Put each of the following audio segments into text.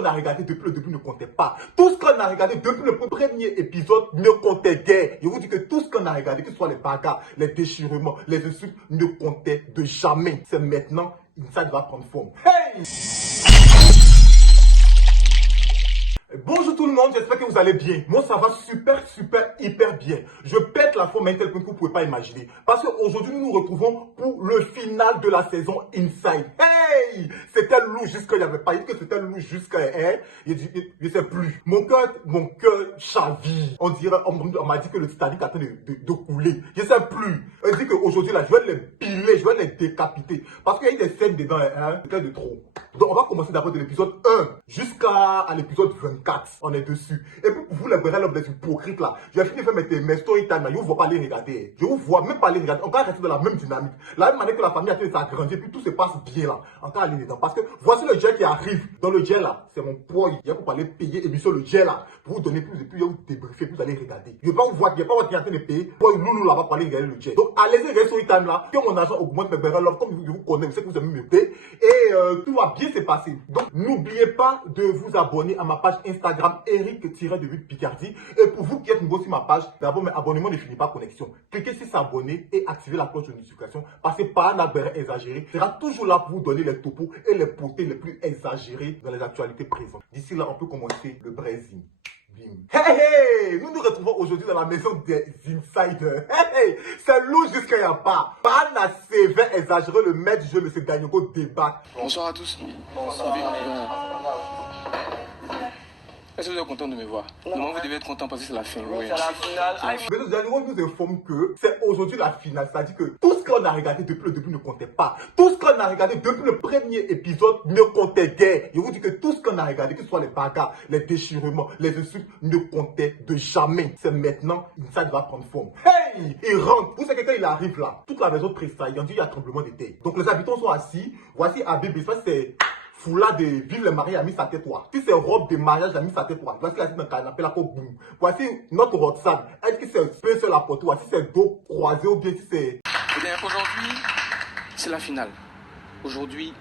qu'on a regardé depuis le début ne comptait pas. Tout ce qu'on a regardé depuis le premier épisode ne comptait guère. Je vous dis que tout ce qu'on a regardé, que ce soit les bagarres, les déchirements, les insultes, ne comptait de jamais. C'est maintenant, Inside va prendre forme. Hey! Bonjour tout le monde, j'espère que vous allez bien. Moi ça va super, hyper bien. Je pète la forme à un tel point que vous ne pouvez pas imaginer. Parce qu'aujourd'hui nous nous retrouvons pour le final de la saison Inside. Hey! C'était lourd jusqu'à il n'y avait pas. Il dit que c'était lourd jusqu'à je sais plus. Mon cœur chavire. On m'a dit que le Titanic est en train de couler. Je sais plus. On dit qu'aujourd'hui là, je vais les piler, je vais les décapiter. Parce qu'il y a eu des scènes dedans, c'était de trop. Donc on va commencer d'abord de l'épisode 1 jusqu'à l'épisode 24. On est dessus. Et puis pour vous les vrais des hypocrites là, je vais finir de faire mes story time là, je vous vois pas les regarder. Je vous vois même pas les regarder. On va rester dans la même dynamique. La même manière que la famille a été s'agrandir, puis tout se passe bien là. On va aller dedans. Parce que voici le jet qui arrive. Dans le jet là, c'est mon poids. Il y a pour aller payer émission le jet là. Pour vous donner plus et puis vous débriefer, puis vous allez regarder. Je vais pas vous voir, il n'y a pas votre qui est en train de payer. Pour loulou là-bas pour aller regarder le jet. Donc allez-y, restez story time là. Que mon argent augmente mes vrais love. Comme je vous connais, vous savez que vous aimez me payer. Et tout va bien se passer. Donc n'oubliez pas de vous abonner à ma page Instagram Eric-de Picardie. Et pour vous qui êtes nouveau sur ma page, d'abord mes abonnements ne finissent pas connexion. Cliquez sur s'abonner et activez la cloche de notification. Parce que pas un algorithme exagéré sera toujours là pour vous donner les topos et les portées les plus exagérées dans les actualités présentes. D'ici là, on peut commencer le Brésil. Hey, nous nous retrouvons aujourd'hui dans la maison des Insiders. Hey, c'est lourd jusqu'à y a pas. Pas n'a sévère exagéré le maître du jeu, M. Gagnoko débat. Bonsoir à tous. Bonsoir. Est-ce que vous êtes content de me voir? Normalement, vous devez être content parce que c'est la fin. Oui. C'est la finale. Mais le Gagnoko nous informe que c'est aujourd'hui la finale. C'est-à-dire que tout ce qu'on a regardé depuis le début ne comptait pas. Tout ce qu'on a regardé depuis le premier épisode ne comptait guère. Je vous dis que tout ce qu'on a regardé, que ce soit les bagarres, les déchirements, les insultes, ne comptait de jamais. C'est maintenant, Inside va prendre forme. Hey! Il rentre. Vous savez que quand il arrive là, toute la maison tressaille. Il y a tremblement de terre. Donc les habitants sont assis. Voici Abib. Ça c'est foulard de vive le mari a mis sa tête droite. Si c'est robe de mariage a mis sa tête droite. Voici la tête dans le canapé là pour boum. Voici notre Roxane. Est-ce que c'est peu sur la porte? Si c'est dos croisé ou bien si c'est... Eh bien aujourd'hui, c'est la finale. Aujourd'hui,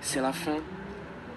c'est la fin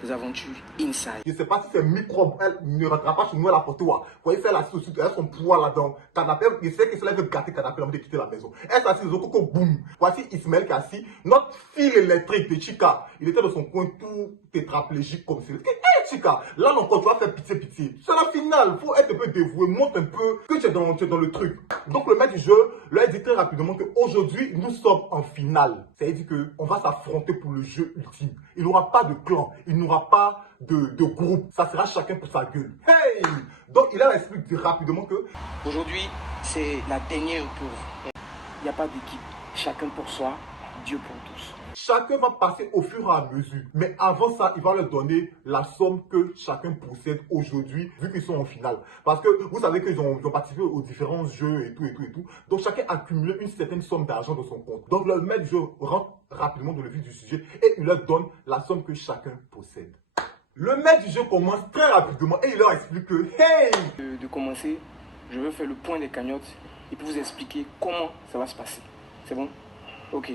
des aventures Inside. Je ne sais pas si c'est microbe, elle ne rentrera pas chez nous à la porte. Vous voyez, c'est la sous elle a son poids là-dedans. Canapé, je sais que cela veut gâter canapé, on de quitter la maison. Elle s'assied dans coco, boum. Voici Ismaël qui est assis. Notre fil électrique de Chica, il était dans son coin tout tétraplégique comme ça. Hé Chica, là encore, tu vas faire pitié. C'est la finale, il faut être un peu dévoué, montre un peu que tu es dans le truc. Donc le maître du jeu lui a dit très rapidement qu'aujourd'hui, nous sommes en finale. C'est-à-dire qu'on va s'affronter pour le jeu ultime. Il n'y aura pas de clan, il n'y aura pas de groupe. Ça sera chacun pour sa gueule. Hey! Donc il a expliqué rapidement que aujourd'hui, c'est la dernière pour. Il n'y a pas d'équipe. Chacun pour soi, Dieu pour tous. Chacun va passer au fur et à mesure. Mais avant ça, il va leur donner la somme que chacun possède aujourd'hui, vu qu'ils sont en finale. Parce que vous savez qu'ils ont participé aux différents jeux et tout. Donc chacun a accumulé une certaine somme d'argent dans son compte. Donc le maître du jeu rentre rapidement dans le vif du sujet et il leur donne la somme que chacun possède. Le maître du jeu commence très rapidement et il leur explique que, hey! De commencer, je veux faire le point des cagnottes et puis vous expliquer comment ça va se passer. C'est bon? Ok.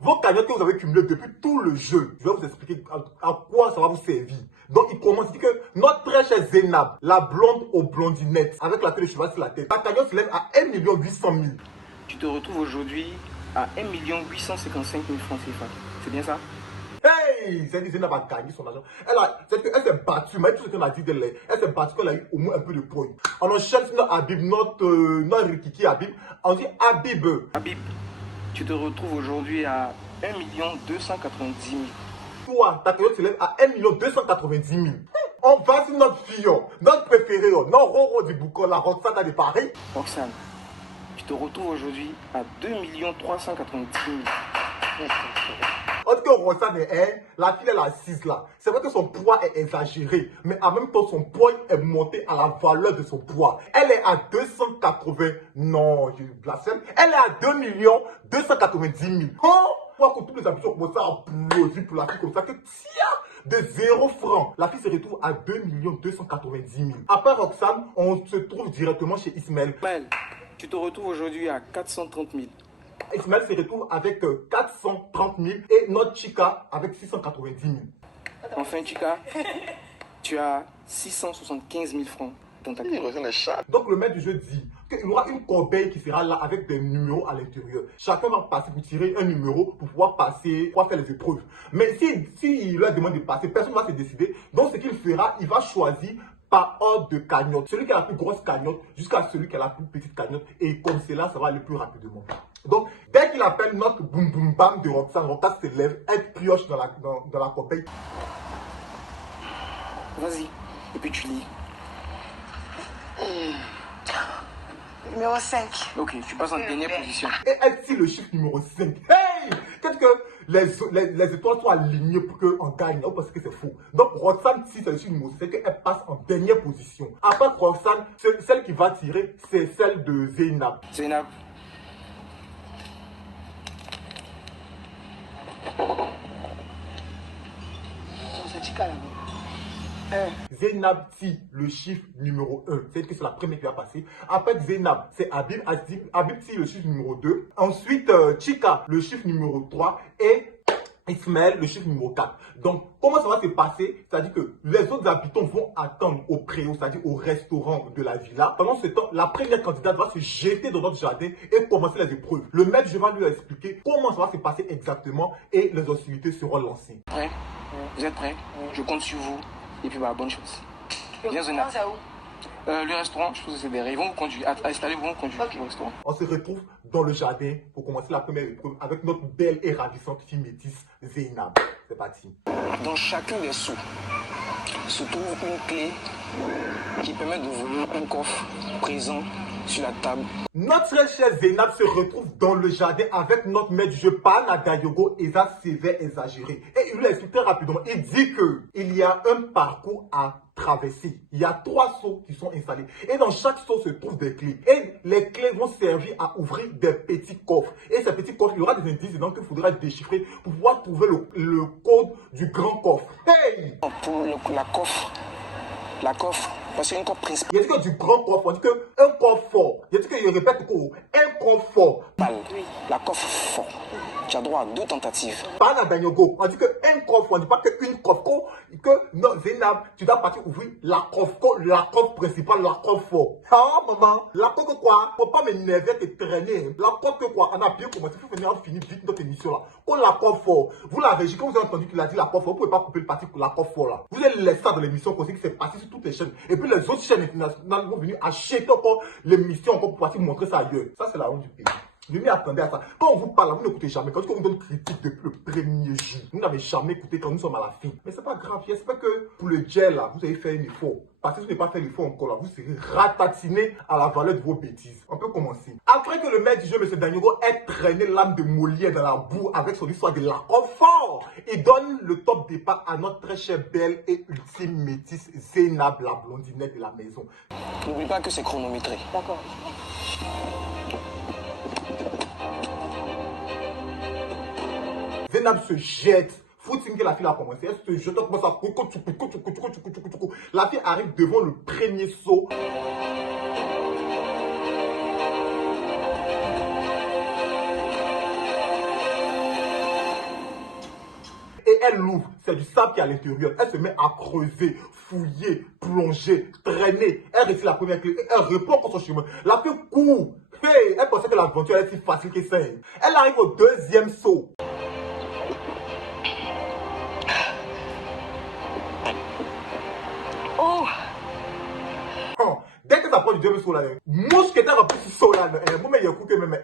Vos cagnottes que vous avez cumulées depuis tout le jeu, je vais vous expliquer à quoi ça va vous servir. Donc il commence, il dit que notre très chère Zénab, la blonde aux blondinettes, avec la queue de cheval sur la tête, ta cagnotte se lève à 1 800 000. Tu te retrouves aujourd'hui à 1 855 000 francs CFA. C'est bien ça? Hey! Zénab a gagné son argent. Elle s'est battue, mais tout ce qu'on a dit d'elle, elle s'est battue quand elle a eu au moins un peu de poids. On enchaîne sur notre Habib, notre Rikiki Habib. On dit Habib. Habib, tu te retrouves aujourd'hui à 1 290 000. Toi, ta cagnotte se lève à 1 290 000. On va sur notre fille, notre préférée, notre Roro du Boucon, la Roxane de Paris. Roxane, tu te retrouves aujourd'hui à 2 390 000. En tout cas, Roxane est elle, la fille elle est assise là. C'est vrai que son poids est exagéré, mais en même temps, son poids est monté à la valeur de son poids. Elle est à 280, non, je blasphème. Elle est à 2 290 000. Oh, pourquoi que tous les habitants commencent à applaudir pour la fille comme ça, que tiens, de 0 francs. La fille se retrouve à 2 290 000. Après Roxane, on se trouve directement chez Ismaël. Ismaël, tu te retrouves aujourd'hui à 430 000. Ismaël se retrouve avec 430 000 et notre Chica avec 690 000. Enfin, Chica, Tu as 675 000 francs dans ta carte. Donc le maître du jeu dit qu'il y aura une corbeille qui sera là avec des numéros à l'intérieur. Chacun va passer pour tirer un numéro pour pouvoir passer, pour pouvoir faire les épreuves. Mais si leur demande de passer, personne ne va se décider. Donc ce qu'il fera, il va choisir par ordre de cagnotte. Celui qui a la plus grosse cagnotte jusqu'à celui qui a la plus petite cagnotte. Et comme cela, ça va aller plus rapidement. Donc, dès qu'il appelle notre boum boum bam de Roxane, Roxane se lève, elle pioche dans la corbeille. Vas-y, et puis tu lis. Numéro 5. Ok, tu passes en dernière position. Et elle tire le chiffre numéro 5. Hey! Qu'est-ce que les étoiles sont alignées pour qu'on gagne? Ou parce que c'est faux. Donc, Roxane tire le chiffre numéro 5 et elle passe en dernière position. Après Roxane, celle qui va tirer, c'est celle de Zeynab. Zeynab. C'est Chika là-bas. Zeynab tire le chiffre numéro 1. C'est-à-dire que c'est la première qui va passer. Après Zeynab, c'est Habib. Habib tire le chiffre numéro 2. Ensuite, Chika, le chiffre numéro 3. Et Ismaël, le chiffre numéro 4. Donc, comment ça va se passer? C'est-à-dire que les autres habitants vont attendre au préau, c'est-à-dire au restaurant de la villa. Pendant ce temps, la première candidate va se jeter dans notre jardin et commencer les épreuves. Le maître, je vais lui expliquer comment ça va se passer exactement et les hostilités seront lancées. Prêt? Vous êtes prêts? Je compte sur vous. Et puis, bonne chance. Viens, Zeynab. Ça où? Le restaurant, je pense que c'est derrière. Ils vont vous conduire. Installez-vous, vont vous conduire au restaurant. On se retrouve dans le jardin pour commencer la première épreuve avec notre belle et ravissante fille métisse Zeynab. C'est parti. Dans chacun des seaux se trouve une clé qui permet d'ouvrir un coffre présent sur la table. Notre très chère Zeynab se retrouve dans le jardin avec notre maître du jeu Panadayogo Eza sévère exagéré. Et il lui explique très rapidement. Il dit qu'il y a un parcours à traverser. Il y a 3 seaux qui sont installés. Et dans chaque seau se trouvent des clés. Et les clés vont servir à ouvrir des petits coffres. Et ces petits coffres, il y aura des indices dedans qu'il faudra déchiffrer pour pouvoir trouver le code du grand coffre. Hey! Pour la coffre, parce qu'il y a une coffre principale. Il y a dit que du grand coffre, on dit qu'un coffre fort. Il y a dit qu'il répète quoi? Un coffre fort. La coffre fort. Tu as droit à 2 tentatives. Pas dans Danyogo. On dit qu'un coffre, on ne dit pas qu'une coffre. Que non, Zeynab, tu dois partir ouvrir la coffre principale, la coffre fort. Ah, maman, la coffre quoi? Faut pas m'énerver et te traîner. La coffre quoi? On a bien commencé. Il faut venir finir vite notre émission là. Quand la coffre fort, vous la régie, quand vous avez entendu qu'il a dit la coffre fort, vous pouvez pas couper le parti pour la coffre fort là. Vous allez laisser ça dans l'émission comme ça qui s'est passé sur toutes les chaînes. Et puis les autres chaînes internationales vont venir acheter encore l'émission encore pour partir montrer ça ailleurs. Ça, c'est la honte du pays. Je m'y attendais à ça. Quand on vous parle, vous n'écoutez jamais. Quand on vous donne critique depuis le premier jour, vous n'avez jamais écouté quand nous sommes à la fin. Mais c'est pas grave. J'espère que pour le gel, là, vous avez fait un effort. Parce que si vous n'avez pas fait l'effort encore, là, vous serez ratatiné à la valeur de vos bêtises. On peut commencer. Après que le maître du jeu, M. Danyogo, ait traîné l'âme de Molière dans la boue avec son histoire de la confort, il donne le top départ à notre très chère, belle et ultime métisse Zeynab, la blondinette de la maison. N'oublie pas que c'est chronométré. D'accord. Zeynab se jette. Faut-il que la fille a commencé? Elle se jette, commence à la fille arrive devant le premier seau. Et elle l'ouvre. C'est du sable qui est à l'intérieur. Elle se met à creuser, fouiller, plonger, traîner. Elle réussit la première clé. Elle reprend encore son chemin. La fille court. Hey, elle pensait que l'aventure était si facile que ça. Elle arrive au deuxième saut. Dès que ça prend du deuxième saut là, mousquetaire a pris ce saut là, moi il y a que même,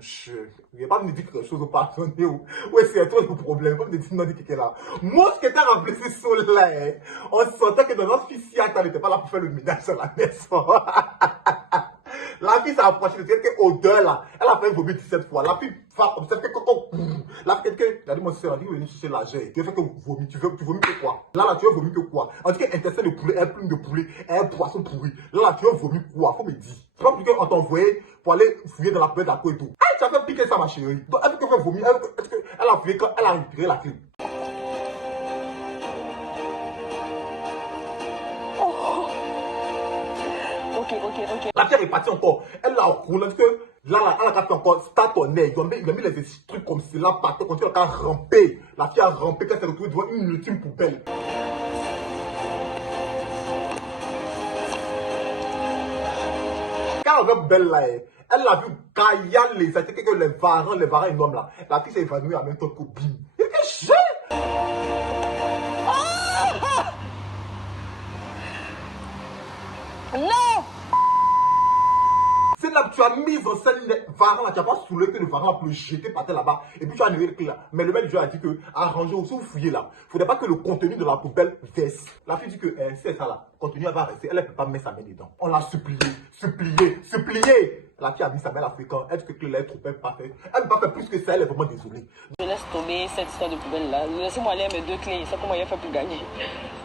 je vais pas me dire quelque chose au pardonner, ouais c'est toi le problème, pas me dire non, dit que là, mousquetaire a pris ce saut là, on sentait que dans notre fille elle n'était pas là pour faire le ménage dans la maison. La fille s'est approchée de quelqu'un odeur là. Elle a fait vomir 17 fois. La fille fait comme ça. La fille, quelqu'un, elle a dit, mon soeur, elle dit, venir chercher la gêne. Tu veux faire que vomis. Tu vomis que quoi? Là, tu veux vomir que quoi? En tout cas, intestin de poulet, un plume de poulet, un poisson pourri. Là, tu veux vomir quoi? Faut me dire. C'est pas plus qu'on t'envoyait pour aller fouiller dans la poêle d'à et tout. Elle, tu as fait piquer ça, ma chérie. Donc, elle veut que faire vomir. Elle a fouillé quand elle a récupéré la clé. Ok. La fille est partie encore. Elle l'a roulé. Là, elle a fait encore start on air. Il a mis les trucs comme cela par terre. Quand elle a rampé. La fille a rampé. Quand elle s'est retrouvée devant une ultime poubelle. elle avait belle là, elle l'a vu caillaler, ça a été que les varans énormes là. La fille s'est évanouie en même temps que bim. Et que j'ai... Non! C'est là que tu as mis en scène les varans là, tu n'as pas soulevé que le varan là pour le jeter par terre là-bas. Et puis tu as enlevé le clé là. Mais le mec du jeu a dit que arrangez aussi, vous fouillez là. Il ne faudrait pas que le contenu de la poubelle verse. La fille dit que c'est ça là, le contenu va rester, elle ne peut pas mettre sa main dedans. On l'a supplié. La fille a mis sa main à fréquent, elle dit que la clé là est trop parfaite. Elle ne peut pas faire plus que ça, elle est vraiment désolée. Je laisse tomber cette histoire de poubelle là. Laissez-moi aller mes 2 clés, c'est comment il a fait pour gagner.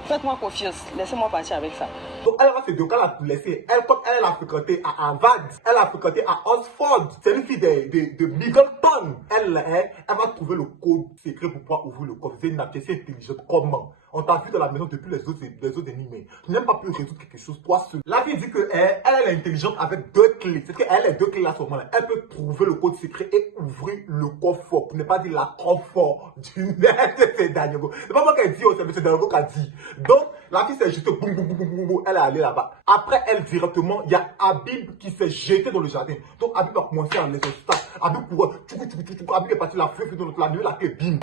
Faites-moi confiance, laissez-moi partir avec ça. Donc elle va se dire qu'elle a tout laissé. Elle, comme elle a fréquenté à Harvard, elle a fréquenté à Oxford. C'est une fille de Middleton. Elle va trouver le code secret pour pouvoir ouvrir le coffre. C'est une pièce intelligente. Comment? On t'a vu dans la maison depuis les autres ennemis. Tu n'aimes pas pu résoudre quelque chose toi seul. La fille dit que elle est intelligente avec 2 clés. C'est qu'elle a 2 clés là, à ce moment-là. Elle peut trouver le code secret et ouvrir le coffre fort. Pour ne pas dire la coffre fort du net. C'est Daniel. C'est pas moi qui ai dit, c'est M. Daniel qui a dit. Donc, la fille s'est juste boum, boum, boum, boum, boum. Elle est allée là-bas. Après, elle, directement, il y a Habib qui s'est jeté dans le jardin. Donc, Habib a commencé à les obstacles. Habib courait. Habib est parti la feu dans la nuit, la clé, bim.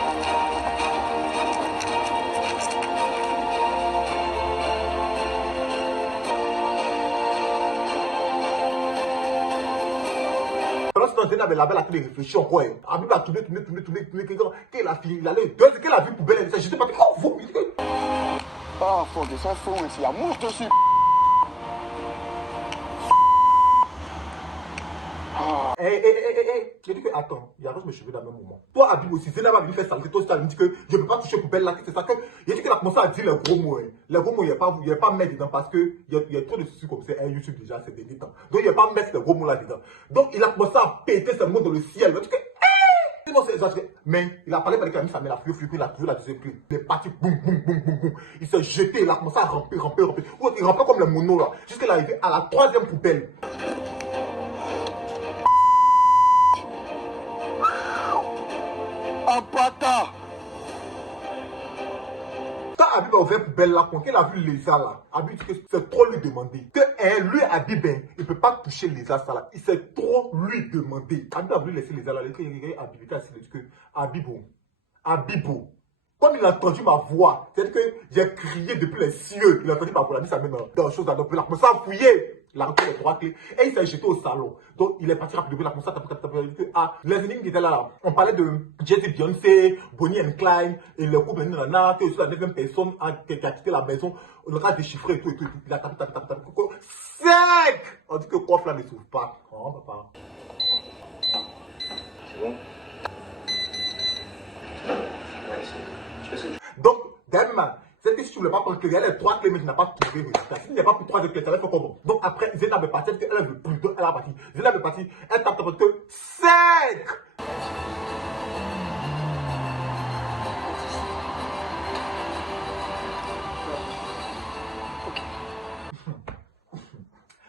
Pendant ce temps, Zénab est là-bas, la clé réfléchit encore. Habib a tourné. Qu'elle a fini, il allait 2 secondes, qu'elle a vu poubelle, elle s'est jetée par terre. Oh, vous, Ah, faut que ça soit ici. Il y a mouche dessus. J'ai dit que, attends, il arrête mes cheveux dans le même moment. Toi, Habib aussi, Zénab a venu faire saleté, toi aussi, elle me dit que je ne peux pas toucher poubelle là, c'est ça que. Il a dit qu'elle a commencé à dire les gros mots. Les gros mots, il n'y a pas mettre dedans parce que il y a trop de soucis comme ça. YouTube déjà, c'est des temps. Donc, il n'y a pas mettre les gros mots là dedans. Donc, il a commencé à péter ses mots dans le ciel. Il a dit que, non, c'est exagéré. Mais il a parlé qu'il a mis sa main, il a trouvé la deuxième clé. Il est parti, boum. Il s'est jeté, il a commencé à ramper. Il rampait comme les monos là. Jusqu'à l'arrivée à la 3e poubelle. Apata! Quand Habib a ouvert poubelle là, quand il a vu les là, Habib dit que c'est trop lui demander. Que lui, Habib, il ne peut pas toucher les ça là. Il s'est trop lui demander. Habib a voulu laisser les là. Habib était assis, il dit que Habibo. Comme il a entendu ma voix, c'est-à-dire que j'ai crié depuis les cieux. Il a entendu ma voix, il a mis sa main dans la chose là. Donc il a commencé à fouiller. Il a retrouvé les 3 clés et il s'est jeté au salon. Donc il est parti rapidement, il a commencé à taper. Il dit que les énigmes qui étaient là, on parlait de Jay-Z, Beyoncé, Bonnie and Clyde et le couple de Nana, que c'est la 9e personne qui a quitté la maison. On aura déchiffré et tout. Il a tapé. 5! On dit que le coffre là ne s'ouvre pas. Oh, papa. C'est bon? Donc, Dame, c'est que si tu ne voulais pas prendre le clé, il y a les 3 clés, mais tu n'as pas trouvé le résultat. Si tu n'as pas pris 3 clés, ça va faire comment? Donc, après, Zénab est partie, elle veut plus, donc elle a parti. Zénab est partie, elle tape que 5!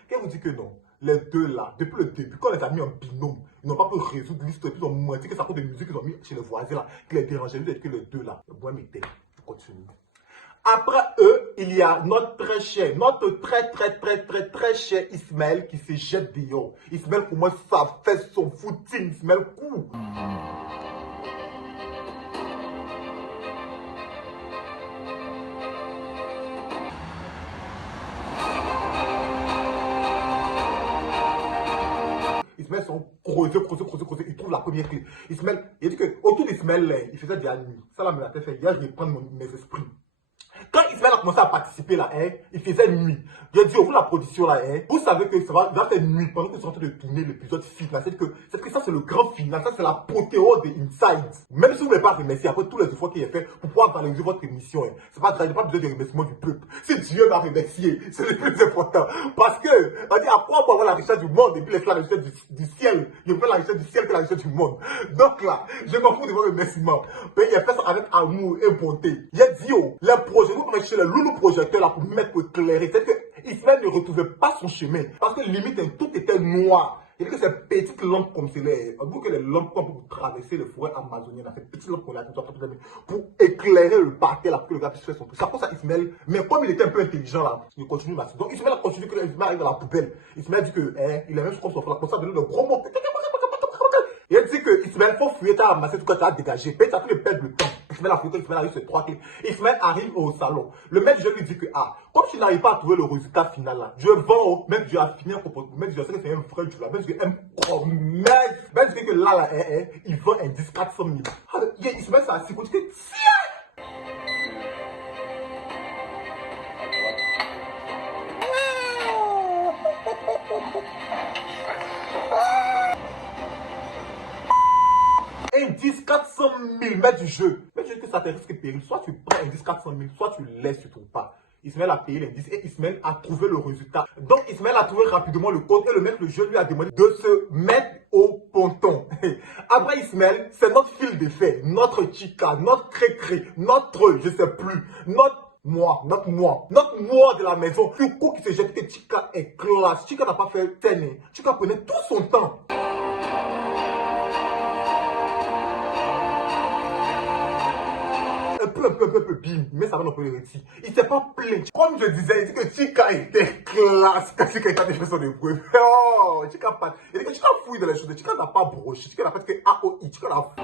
Qu'elle vous dit que non? Les deux là, depuis le début, quand on les a mis en binôme, ils n'ont pas pu résoudre l'histoire, ils ont menti que ça compte des musiques qu'ils ont mis chez les voisins là, qui les dérangeaient, que les deux là. Le bois m'était, je continue. Après eux, il y a notre très cher Ismaël qui se jette dehors. Ismaël commence à faire son footing, Ismaël court. Ismaël sont creusés, il trouve la première clé. Ismaël, il dit que autour d'Ismaël, il faisait de la nuit. Ça là me l'a fait, hier je vais prendre mes esprits. Quand Ismaël a commencé à participer là, il faisait nuit. J'ai dit, vous la production là, vous savez que ça va faire nuit pendant que vous êtes en train de tourner l'épisode final. C'est que ça c'est le grand final, ça c'est l'apothéose des Insides. Même si vous ne voulez pas remercier après tous les efforts qu'il a fait pour pouvoir valoriser votre émission, c'est pas grave, il n'y a pas besoin de remerciement du peuple. Si Dieu m'a remercié, c'est le plus important. Parce que, on dit, à quoi on peut avoir la richesse du monde et puis laisser la richesse du ciel. Il faut la richesse du ciel que la richesse du monde. Donc là, je m'en fous de vos remerciements. Mais il a fait ça avec amour et bonté. Il a dit, oh, les projets, vous pouvez chercher le loulou projecteur là pour mettre pour éclairer. C'est que Ismaël ne retrouvait pas son chemin. Parce que limite, tout était noir. Il dit que ces petites lampes comme cela, vous que les lampes qu'on peut pour traverser le forêt amazonien, ces petites lampes qu'on a pour éclairer le parquet là, pour que le gars puisse faire son truc. C'est pour ça Ismaël, mais comme il était un peu intelligent là, il continue là. Donc Ismaël a continué, que Ismaël arrive dans la poubelle. Ismaël dit que, il est même comme son frère, comme ça, donner de gros mots. Il a dit que Ismaël, faut fouiller, t'as amassé tout, t'as dégagé. Peut-être t'as fait perdre le temps. Ismaël a fouillé, Ismaël arrive sur 3 clés. Ismaël arrive au salon. Le maître, je lui dis que, comme tu n'arrives pas à trouver le résultat final là, je vends au maître, je vais finir pour maître, je sais que c'est un vrai, tu vois, même je un promesse. Même je dis que là, il vend un 10 400 000. Ismaël, c'est assis, il dit que, tiens! Indice 400 000 mètres du jeu. Mais je dis que ça te risque péril. Soit tu prends indice 400 000, soit tu laisses, tu trouves pas. Ismaël a payé l'indice et Ismaël a trouvé le résultat. Donc Ismaël a trouvé rapidement le code et le maître, le jeu lui a demandé de se mettre au ponton. Après Ismaël, c'est notre fil d'effet, notre chica, notre cré-cré, notre je sais plus, notre moi de la maison. Le coup qui se jette que Chica est classe. Chica n'a pas fait tenir. Chica prenait tout son temps. Un peu, bim, mais ça va non plus le récit. Il s'est pas plaint. Comme je disais, il dit que Chica était classe. Quand Chica était fait son épreuve. Oh, Chica pas. Il dit que Chica fouille dans les choses. Chica n'a pas broché. Chica n'a pas fait que AOI. Chica n'a pas.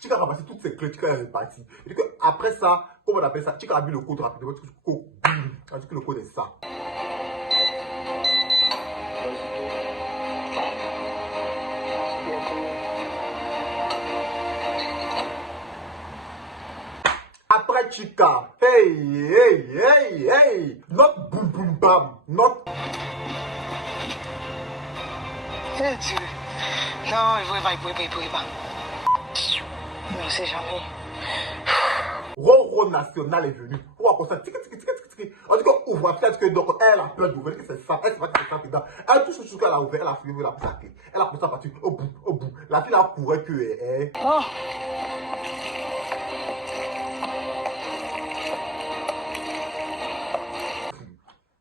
Chica a ramassé toutes ses clés, Chica est reparti. Il dit que après ça, comment on appelle ça, Chica a mis le code rapidement. On dit que le code est ça. Après Chica, hey, not boum boum bam, not. Non, il pourrait pas. Non, c'est jamais. Roro national est venu. On va comme ça, on dit qu'on ouvre, peut-être que donc elle a peur d'ouvrir, que c'est ça, elle sait pas que c'est ça dedans. Elle touche ce qu'elle a ouvert, elle a fouillé, elle a pris sa clé. Elle a pris ça partir au bout. La fille a couru que Oh.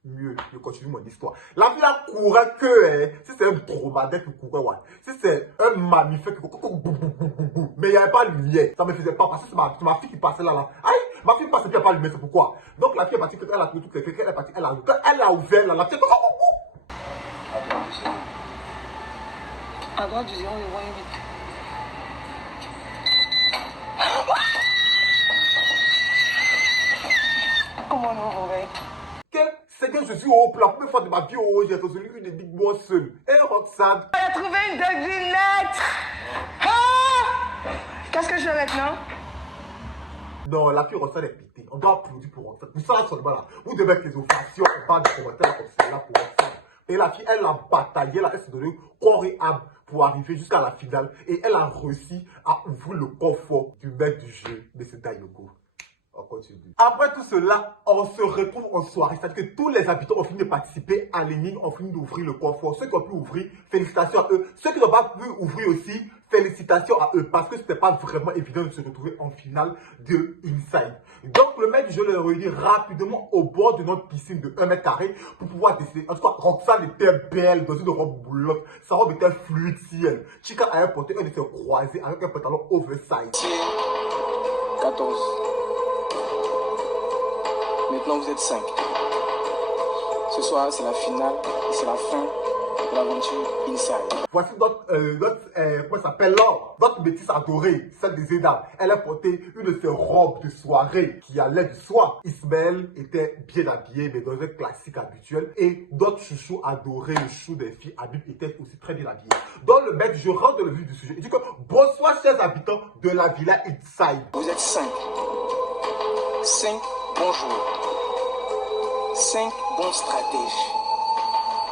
Mieux, je continue mon histoire. La fille a couru que, si c'est un dromadaire qui courait, ouais. Si c'est un mammifère qui courait, mais il n'y avait pas de lumière. Ça me faisait pas passer, c'est ma fille qui passait là. Aïe, ma fille passait, puis il n'y a pas de lumière, c'est pourquoi. Donc la fille est partie, elle a trouvé toutes les clés, elle est partie, elle a ouvert là, la fille. À droite du 0, il voit 8. Comment on ouvre? C'est que je suis au pour la première fois de ma vie, j'ai résolu une énigme seul. Et Roxane. Elle a trouvé une devinette. Qu'est-ce que je fais maintenant? Non, la fille Roxane est pétée. On doit applaudir pour Roxane. Vous savez seulement là. Vous devez mettre les ovations en bas de commentaires comme celle-là pour Roxane. Et la fille, elle a bataillé là, elle s'est donné corps et âme pour arriver jusqu'à la finale. Et elle a réussi à ouvrir le coffre du maître du jeu, M. Dayogo. On continue. Après tout cela, on se retrouve en soirée. C'est-à-dire que tous les habitants ont fini de participer à l'énigme, ont fini d'ouvrir le coffre. Ceux qui ont pu ouvrir, félicitations à eux. Ceux qui n'ont pas pu ouvrir aussi, félicitations à eux. Parce que c'était pas vraiment évident de se retrouver en finale de Inside. Donc le maître du jeu les réunit rapidement au bord de notre piscine de 1 mètre carré pour pouvoir décider. En tout cas, Roxane était belle dans une robe boulotte. Sa robe était fluide ciel. Chica avait porté un de ses croisés avec un pantalon oversize. 14. Maintenant, vous êtes 5. Ce soir, c'est la finale et c'est la fin de l'aventure Inside. Voici comment ça s'appelle Laure, notre métisse adorée, celle des Zéda. Elle a porté une de ses robes de soirée qui allait du soir. Ismaël était bien habillé, mais dans un classique habituel. Et d'autres chouchous adorés, le chou des filles Habib était aussi très bien habillé. Dans le maître, je rentre dans le vif du sujet. Il dit que bonsoir, chers habitants de la villa Inside. Vous êtes 5. 5 bons joueurs. 5 bons stratèges.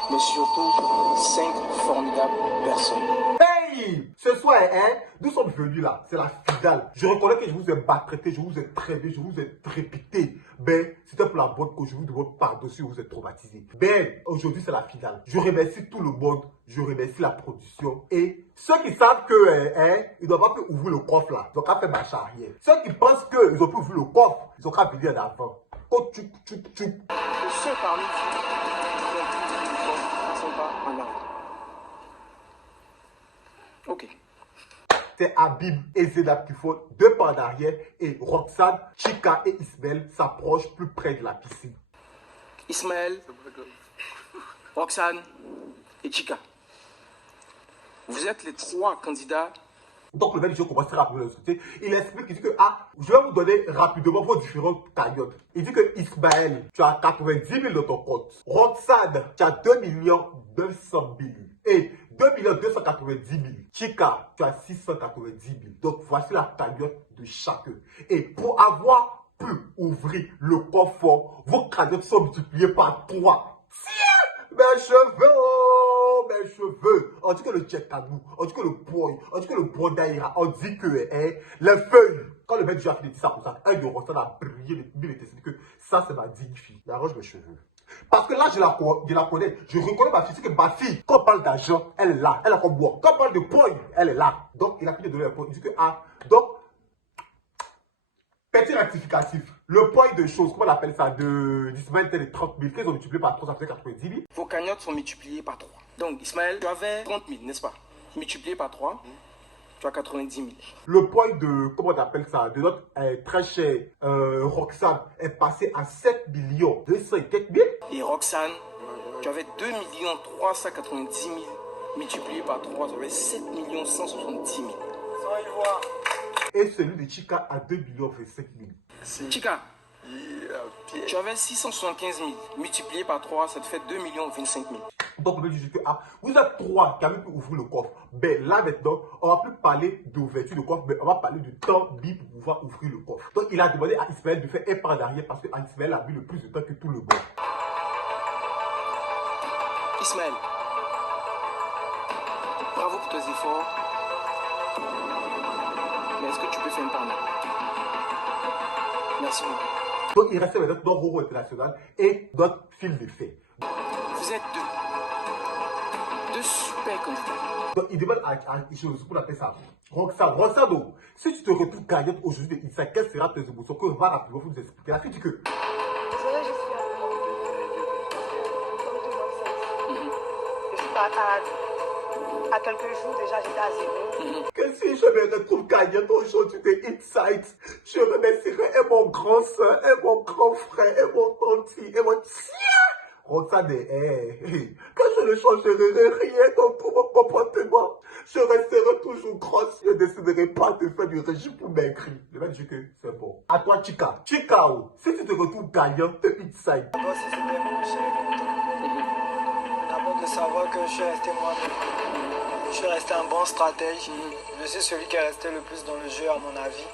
Mais surtout, 5 formidables personnes. Hey! Hey! Ce soir, hein, nous sommes venus là, c'est la finale. Je reconnais que je vous ai maltraité, je vous ai traîné, je vous ai trépité. Ben, c'était pour la bonne cause, je vous demande pardon si vous êtes traumatisé. Ben, aujourd'hui c'est la finale. Je remercie tout le monde, je remercie la production. Et ceux qui savent que, ils doivent pas pu ouvrir le coffre là, ils ont qu'à faire marche arrière. Ceux qui pensent qu'ils ont pu ouvrir le coffre, ils ont qu'à venir en avant. Oh, tchoup, tchoup, tchoup. Ceux parmi vous qui ont pu ouvrir le coffre ne sont pas en avant. Ok. C'est Habib et Zedab qui font deux pas en arrière et Roxane, Chika et Ismaël s'approchent plus près de la piscine. Ismaël, Roxane et Chika. Vous êtes les 3 candidats. Donc le mec, je commence très rapidement à discuter. Il explique, il dit que, je vais vous donner rapidement vos différentes cagnottes. Il dit que Ismaël, tu as 90 000 dans ton compte. Roxane, tu as 2 900 000. Et 2 290 000. Chika, tu as 690 000. Donc voici la cagnotte de chacun. Et pour avoir pu ouvrir le coffre, vos cagnottes sont multipliées par 3. Tiens, mes cheveux! Mes cheveux, on dit que le tchèque-cagou, on dit que le poil, on dit que le bondaïra, on dit que les feuilles. Quand le mec du a fini de dire ça pour ça, un de Roxane a brillé, il était dit que ça c'est ma digne fille. Il arrange mes cheveux. Parce que là, je la connais, je reconnais ma fille, c'est que ma fille, quand on parle d'argent, elle est là, elle est comme moi. Quand on parle de poil, elle est là. Donc, il a fini de donner un point. Il dit que, donc, petit rectificatif. Le point de choses, comment on appelle ça, d'Ismaël, c'était les 30 000. Qu'ils ont multiplié par 3, ça faisait 90 000. Vos cagnottes sont multipliées par 3. Donc, Ismaël, tu avais 30 000, n'est-ce pas? Multiplié par 3, tu as 90 000. Le point de, comment on appelle ça, de notre très cher Roxane est passé à 7 200 et quelques mille. Et Roxane, tu avais 2 390 000 multiplié par 3, tu avais 7 170 000. Et celui de Chika à 2 25 000. Chika, tu avais 675 000 multiplié par 3, ça te fait 2 25 000. Donc, le mec dit que, vous êtes 3 qui avez pu ouvrir le coffre. Ben là, maintenant, on va plus parler d'ouverture de coffre, mais on va parler du temps bip pour pouvoir ouvrir le coffre. Donc, il a demandé à Ismaël de faire un pas en arrière parce que Ismaël a mis le plus de temps que tout le monde. Ismaël, bravo pour tes efforts. Mais est-ce que tu peux faire un pas en arrière? Merci beaucoup. Donc, il restait maintenant dans Roro International et notre fil de fait. Vous êtes deux super candidats. Donc, il demande à chose pour appeler ça. Roxano, si tu te retrouves gagnante aujourd'hui de Insight, quelles seront tes émotions? Que va rapidement vous expliquer. La fille dit que. Désolée, je suis comme tout le monde sait. Je suis pas à quelques jours déjà, j'étais à zéro. Que si je me retrouve gagnante aujourd'hui de Insight, je remercierai et mon grand soeur, et mon grand frère, et mon tanti, et mon tien. Roxane, que je ne changerai rien dans tout mon comportement, je resterai toujours grosse. Je ne déciderai pas de faire du régime pour maigrir. Le mec dit que c'est bon. À toi, Chika. Chika, si tu te retrouves gagnant de Inside. D'abord, c'est super bon, je serais content. D'abord, de savoir que je suis resté moi-même. Je suis resté un bon stratège. Je suis celui qui est resté le plus dans le jeu, à mon avis.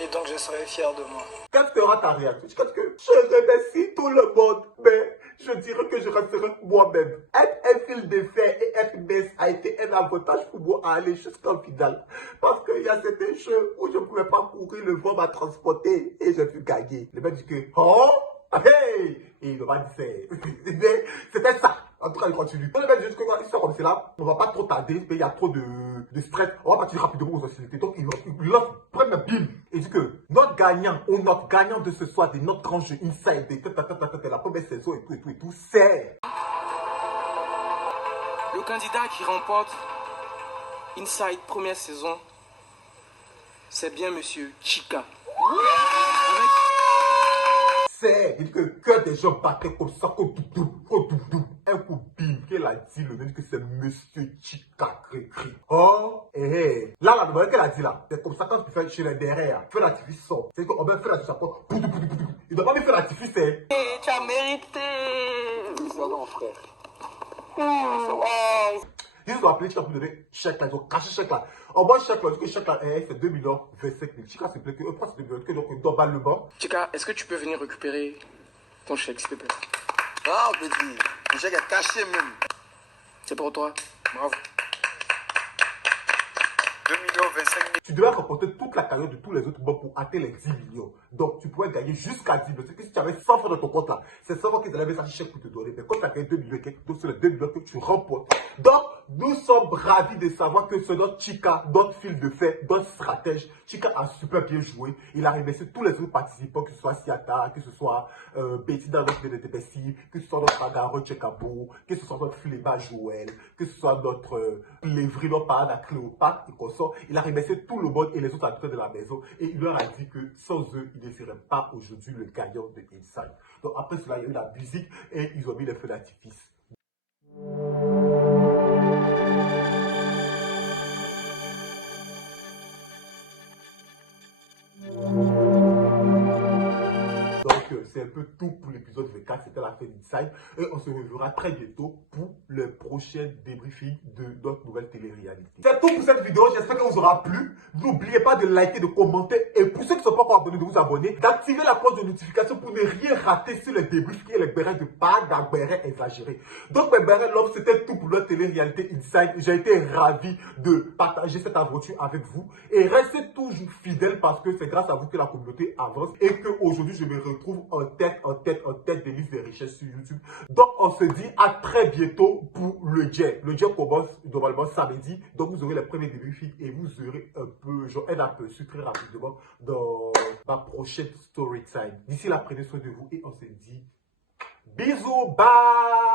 Et donc, je serai fier de moi. Quelle sera ta réaction? Je remercie tout le monde, mais je dirais que je resterai moi-même. Être un fil de fer et être mince a été un avantage pour moi à aller jusqu'en finale. Parce qu'il y a certains jeux où je ne pouvais pas courir, le vent m'a transporté et j'ai pu gagner. Le mec dit que, oh, hey! Et il m'a dit, c'était ça. En tout cas, il continue. Le mec dit juste que quand il sort comme c'est là, on va pas trop tarder, mais il y a trop de stress. On va partir rapidement aux hostilités. Donc, il lance, prenne bim. Il dit que notre gagnant ou notre gagnant de ce soir de notre grand jeu Inside, de la première saison et tout, c'est. Le candidat qui remporte Inside première saison, c'est bien monsieur Chika. Il dit que des gens battaient comme ça, comme doudou. Un coup bim, qu'elle a dit, le mec dit que c'est monsieur Chika Cré-Cré. Oh, là, la demande qu'elle a dit là, c'est comme ça quand tu fais chez les derrière, tu fais l'artifice son. C'est qu'on va faire l'artifice quoi. Il doit pas me faire l'artifice, Tu as mérité. C'est ça, mon frère. Ils ont appelé Chika pour donner chèque là, ils ont caché chèque là. En bas, chèque là, dit que chèque là, c'est 2 25 000. Chika s'il te plaît, pourquoi c'est 2 millions, que donc globalement. Chika, est-ce que tu peux venir récupérer ton chèque, s'il te plaît? Ah, petit. Le chèque est caché même. C'est pour toi. Bravo. millions, 25 millions. Tu devais remporter toute la carrière de tous les autres banques pour atteindre les 10 millions. Donc, tu pourrais gagner jusqu'à 10 millions. C'est que si tu avais 100 francs dans ton compte là, c'est 100 francs qu'ils allaient mettre ça chèque pour te donner. Mais quand tu as gagné 2 millions, donc c'est les 2 millions que tu remportes. Donc, nous sommes ravis de savoir que c'est notre Chika, notre fil de fer, notre stratège. Chika a super bien joué. Il a remercié tous les autres participants, que ce soit Siata, que ce soit Betty dans notre DDTPC, que ce soit notre Bagaro Tchekabo, que ce soit notre Fléba Joël, que ce soit notre Lévry, notre parade à Cléopâtre et consort. Il a remercié tout le monde et les autres acteurs de la maison et il leur a dit que sans eux, il ne serait pas aujourd'hui le gagnant de Inside. Donc après cela, il y a eu la musique et ils ont mis les feux d'artifice. C'est un peu tout pour l'épisode 24, c'était la fin d'Inside et on se reverra très bientôt pour le prochain débriefing de notre nouvelle télé-réalité. C'est tout pour cette vidéo, j'espère qu'elle vous aura plu. N'oubliez pas de liker, de commenter et pour ceux qui ne sont pas encore abonnés, de vous abonner, d'activer la cloche de notification pour ne rien rater sur les débriefs et les bérets de pas d'abérets exagérés. Donc mes bérets love, c'était tout pour notre télé-réalité Inside. J'ai été ravi de partager cette aventure avec vous et restez toujours fidèles parce que c'est grâce à vous que la communauté avance et qu'aujourd'hui je me retrouve en tête des listes de richesses sur YouTube. Donc, on se dit à très bientôt pour le jet. Le jet commence normalement samedi. Donc, vous aurez les premiers débriefings et vous aurez un peu, genre, un aperçu très rapidement dans ma prochaine story time. D'ici là, prenez soin de vous et on se dit bisous, bye!